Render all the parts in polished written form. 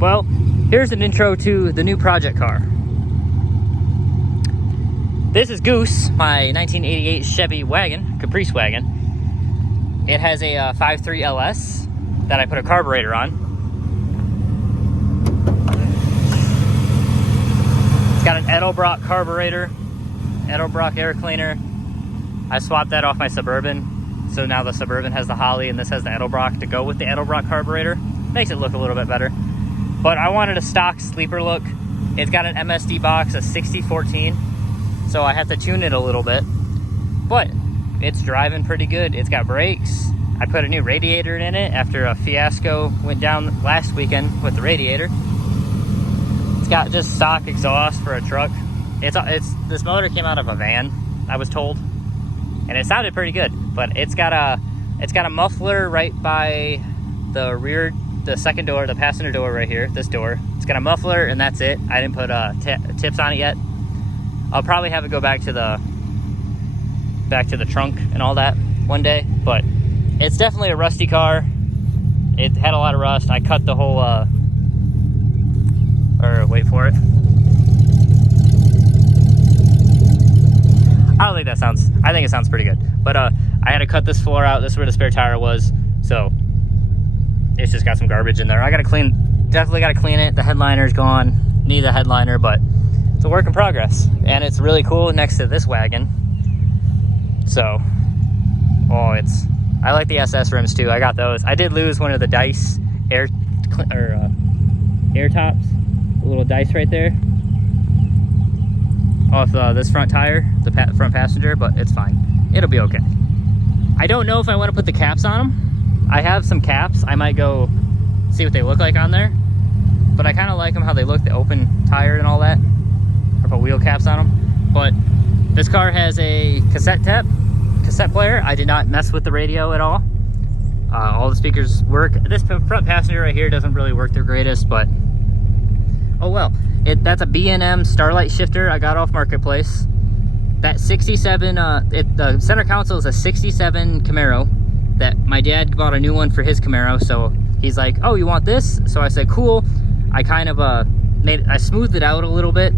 Well, here's an intro to the new project car. This is Goose, my 1988 Chevy wagon, caprice wagon. It has a 5.3 LS that I put a carburetor on. It's got an Edelbrock carburetor, Edelbrock air cleaner. I swapped that off my Suburban, so now the Suburban has the Holly and this has the Edelbrock to go with the Edelbrock carburetor. Makes it look a little bit better. But I wanted a stock sleeper look. It's got an MSD box, a 6014, so I have to tune it a little bit. But it's driving pretty good. It's got brakes. I put a new radiator in it after a fiasco went down last weekend with the radiator. It's got just stock exhaust for a truck. This motor came out of a van, I was told, and it sounded pretty good. But it's got a muffler right by the rear, the second door, the passenger door right here, this door. It's got a muffler and that's it. I didn't put tips on it yet. I'll probably have it go back to the trunk and all that one day, but it's definitely a rusty car. It had a lot of rust. I cut the whole wait for it. I think it sounds pretty good. But I had to cut this floor out. This is where the spare tire was, so it's just got some garbage in there. Definitely gotta clean it. The headliner's gone. Need a headliner, but it's a work in progress. And it's really cool next to this wagon. So, I like the SS rims too. I got those. I did lose one of the dice air tops. A little dice right there. Off this front tire, the front passenger, but it's fine. It'll be okay. I don't know if I want to put the caps on them. I have some caps. I might go see what they look like on there, but I kind of like them how they look, the open tire and all that, or put wheel caps on them. But this car has a cassette player. I did not mess with the radio at all. All the speakers work. This front passenger right here doesn't really work the greatest, but oh well. That's a B&M Starlight shifter I got off Marketplace. That 67, the center console is a 67 Camaro that my dad bought a new one for his Camaro. So he's like, oh, you want this? So I said, cool. I kind of I smoothed it out a little bit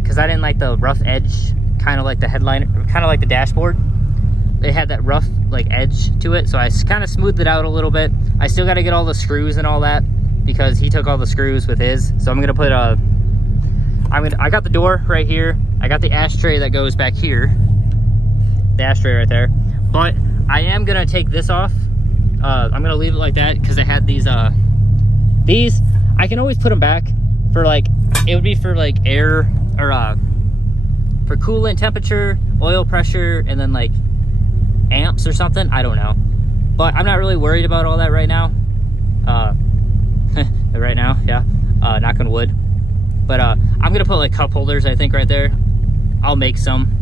because I didn't like the rough edge, kind of like the headliner, kind of like the dashboard. It had that rough like edge to it. So I kind of smoothed it out a little bit. I still got to get all the screws and all that because he took all the screws with his. So I'm going to put I got the door right here. I got the ashtray that goes back here. The ashtray right there. But I am gonna take this off. I'm gonna leave it like that because I had these I can always put them back for like, it would be for like air or for coolant temperature, oil pressure, and then like amps or something. I don't know. But I'm not really worried about all that right now. Right now, yeah. Knock on wood. But I'm gonna put like cup holders, I think, right there. I'll make some.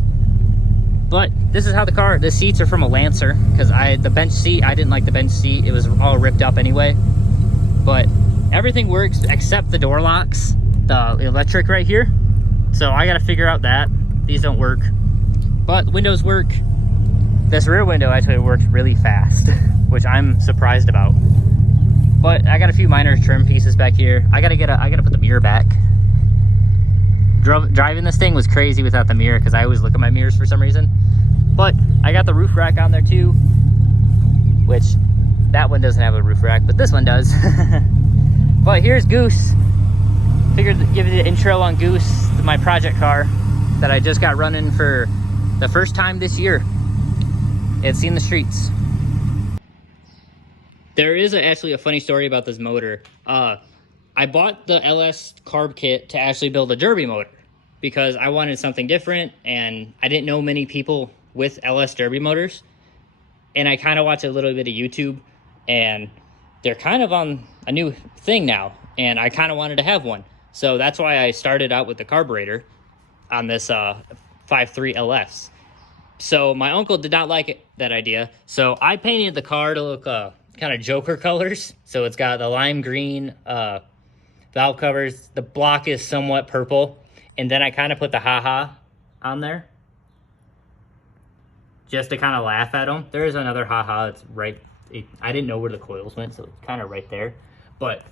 But this is how the seats are from a Lancer, because the bench seat, I didn't like the bench seat. It was all ripped up anyway. But everything works except the door locks, the electric right here. So I gotta figure out that. These don't work. But the windows work. This rear window actually works really fast, which I'm surprised about. But I got a few minor trim pieces back here. I gotta put the mirror back. Driving this thing was crazy without the mirror because I always look at my mirrors for some reason. But I got the roof rack on there too, which that one doesn't have a roof rack, but this one does. But here's Goose. Figured to give you the intro on Goose, my project car that I just got running for the first time this year. It's seen the streets. There is actually a funny story about this motor. I bought the LS carb kit to actually build a derby motor because I wanted something different, and I didn't know many people with LS derby motors. And I kind of watched a little bit of YouTube, and they're kind of on a new thing now, and I kind of wanted to have one. So that's why I started out with the carburetor on this 5.3 LS. So my uncle did not like that idea, so I painted the car to look kind of Joker colors. So it's got the lime green valve covers. The block is somewhat purple. And then I kind of put the haha on there just to kind of laugh at them. There is another haha. It's right. I didn't know where the coils went, so it's kind of right there. But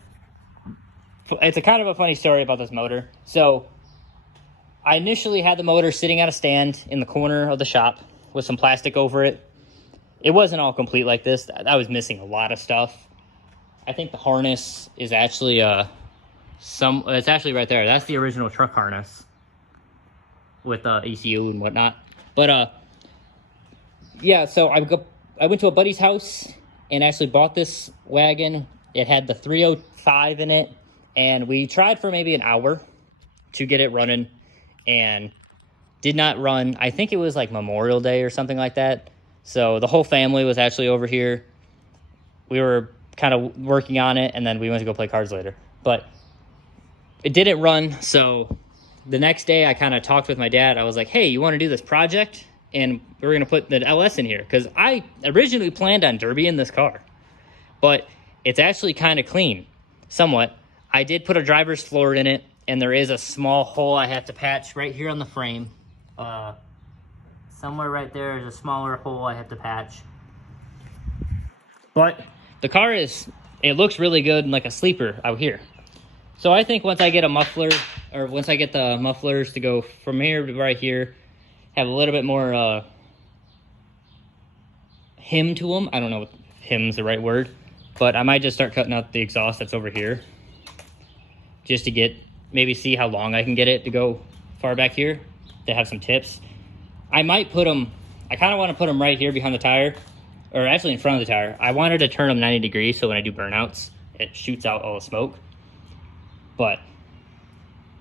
it's a kind of a funny story about this motor. So I initially had the motor sitting at a stand in the corner of the shop with some plastic over it. It wasn't all complete like this. I was missing a lot of stuff. I think the harness is actually it's actually right there. That's the original truck harness with ECU and whatnot. But yeah, so I went to a buddy's house and actually bought this wagon. It had the 305 in it, and we tried for maybe an hour to get it running and did not run. I think it was like Memorial Day or something like that. So the whole family was actually over here. We were kind of working on it, and then we went to go play cards later. But it didn't run, so the next day I kind of talked with my dad. I was like, hey, you want to do this project? And we're going to put the LS in here. Because I originally planned on derbying this car. But it's actually kind of clean, somewhat. I did put a driver's floor in it, and there is a small hole I have to patch right here on the frame. Somewhere right there is a smaller hole I have to patch. But the car it looks really good and like a sleeper out here. So I think once I get a muffler, or once I get the mufflers to go from here to right here, have a little bit more him to them. I don't know if him's the right word, but I might just start cutting out the exhaust that's over here just to maybe see how long I can get it to go far back here to have some tips. I might put them, I kind of want to put them right here behind the tire, or actually in front of the tire. I wanted to turn them 90 degrees so when I do burnouts, it shoots out all the smoke. But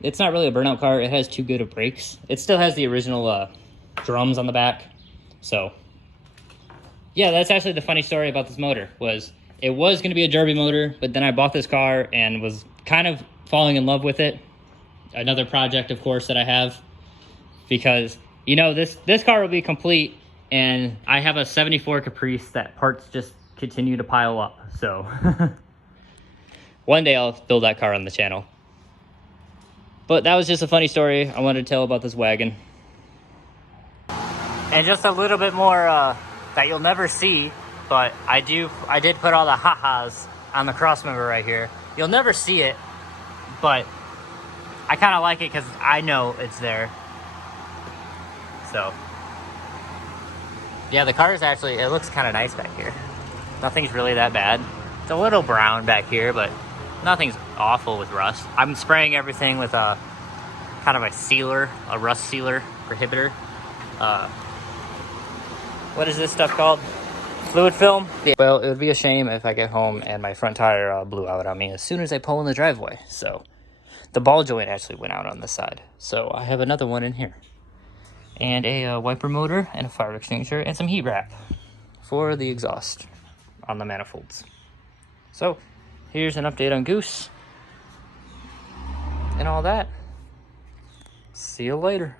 it's not really a burnout car. It has too good of brakes. It still has the original drums on the back. So yeah, that's actually the funny story about this motor. It was going to be a derby motor, but then I bought this car and was kind of falling in love with it. Another project, of course, that I have, because you know, this car will be complete, and I have a 74 Caprice that parts just continue to pile up. So one day I'll build that car on the channel. But that was just a funny story I wanted to tell about this wagon. And just a little bit more that you'll never see, but I did put all the ha-has on the crossmember right here. You'll never see it, but I kind of like it because I know it's there. So yeah, the car is actually, it looks kind of nice back here. Nothing's really that bad. It's a little brown back here, but nothing's awful with rust. I'm spraying everything with a kind of a sealer, a rust sealer prohibitor. What is this stuff called? Fluid film? Yeah. Well, it would be a shame if I get home and my front tire blew out on me as soon as I pull in the driveway. So the ball joint actually went out on this side. So I have another one in here. And a wiper motor and a fire extinguisher and some heat wrap for the exhaust on the manifolds. So here's an update on Goose and all that. See you later.